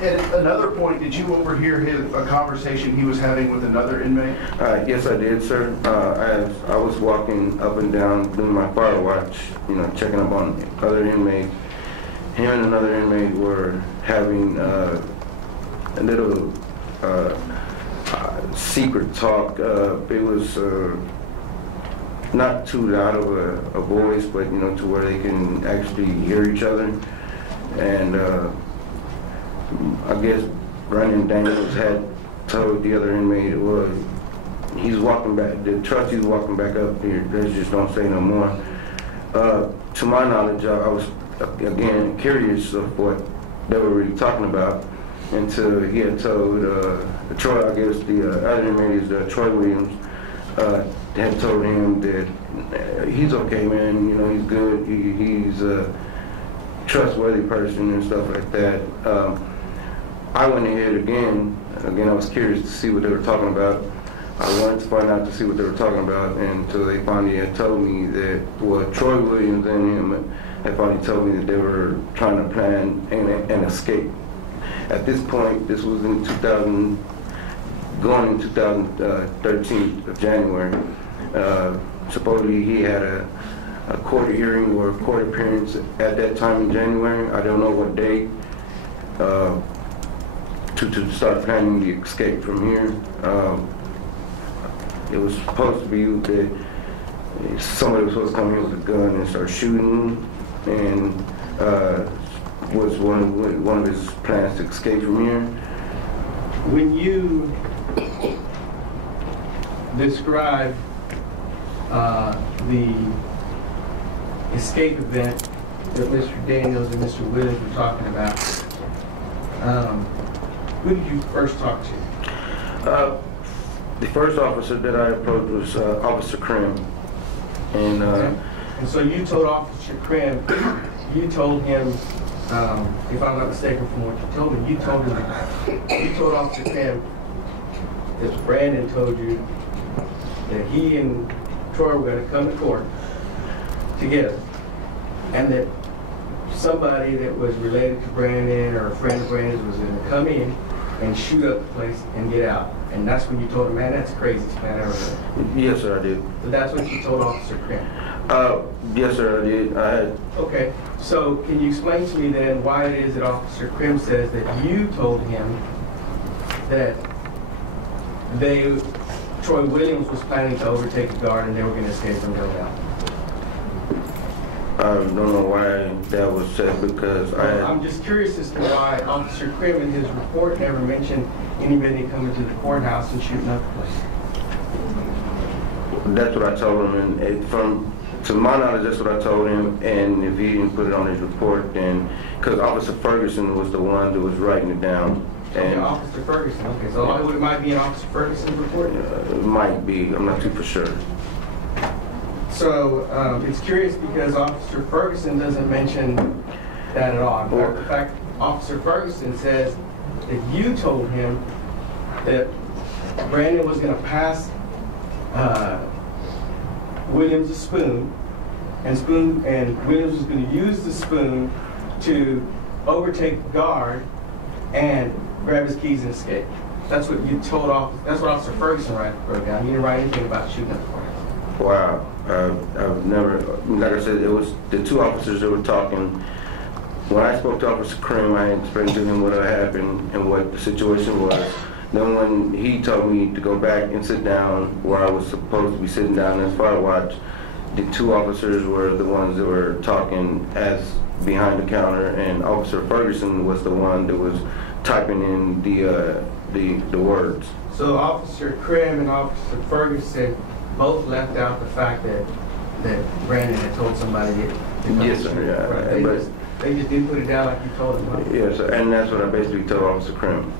At another point, did you overhear a conversation he was having with another inmate? Yes, I did, sir. As I was walking up and down doing my fire watch, checking up on other inmates, him and another inmate were having a little secret talk. It was not too loud of a voice, but to where they can actually hear each other. And I guess Brandon Daniels had told the other inmate he's walking back, the trustee's walking back up here, they just don't say no more. To my knowledge, I was, again, curious of what they were really talking about until he had told Troy, I guess the other inmate is Troy Williams, had told him that he's okay, man, he's good, he's a trustworthy person and stuff like that. I went ahead again, I was curious to see what they were talking about. I wanted to find out to see what they were talking about until they finally had told me that, well, Troy Williams and him had finally told me that they were trying to plan an escape. At this point, this was in 2013 of January. Supposedly he had a court hearing or a court appearance at that time in January. I don't know what date. To start planning the escape from here. It was supposed to be that somebody was supposed to come here with a gun and start shooting, and was one of his plans to escape from here. When you describe the escape event that Mr. Daniels and Mr. Williams were talking about, who did you first talk to? The first officer that I approached was Officer Krim. And so you told Officer Krim, you told him, if I'm not mistaken from what you told me, you told Officer Krim that Brandon told you that he and Troy were going to come to court together, and that somebody that was related to Brandon or a friend of Brandon's was going to come in and shoot up the place and get out. And that's when you told him, man, that's the craziest man I ever heard. Yes, sir, I did. So that's what you told Officer Krim? Yes, sir, I did. I had. Okay, so can you explain to me then why it is that Officer Krim says that you told him that Troy Williams was planning to overtake the guard and they were going to escape from going out? I don't know why that was said, because I'm just curious as to why Officer Krim in his report never mentioned anybody coming to the courthouse and shooting up the place. That's what I told him, and to my knowledge, that's what I told him. And if he didn't put it on his report, then because Officer Ferguson was the one that was writing it down. And Officer Ferguson. Okay, so it might be in Officer Ferguson's report. It might be. I'm not too for sure. So it's curious because Officer Ferguson doesn't mention that at all. In fact, Officer Ferguson says that you told him that Brandon was going to pass Williams a spoon, and Williams was going to use the spoon to overtake the guard and grab his keys and escape. That's what you told that's what Officer Ferguson wrote down. He didn't write anything about shooting up the courthouse. Wow. I've never, like I said, it was the two officers that were talking. When I spoke to Officer Krim, I explained to him what had happened and what the situation was. Then when he told me to go back and sit down where I was supposed to be sitting down as fire watch, the two officers were the ones that were talking as behind the counter, and Officer Ferguson was the one that was typing in the words. So Officer Krim and Officer Ferguson both left out the fact that Brandon had told somebody to yes, sir, yeah. Right. They just didn't put it down like you told them. Huh? Yes, sir, and that's what I basically told Officer Krim.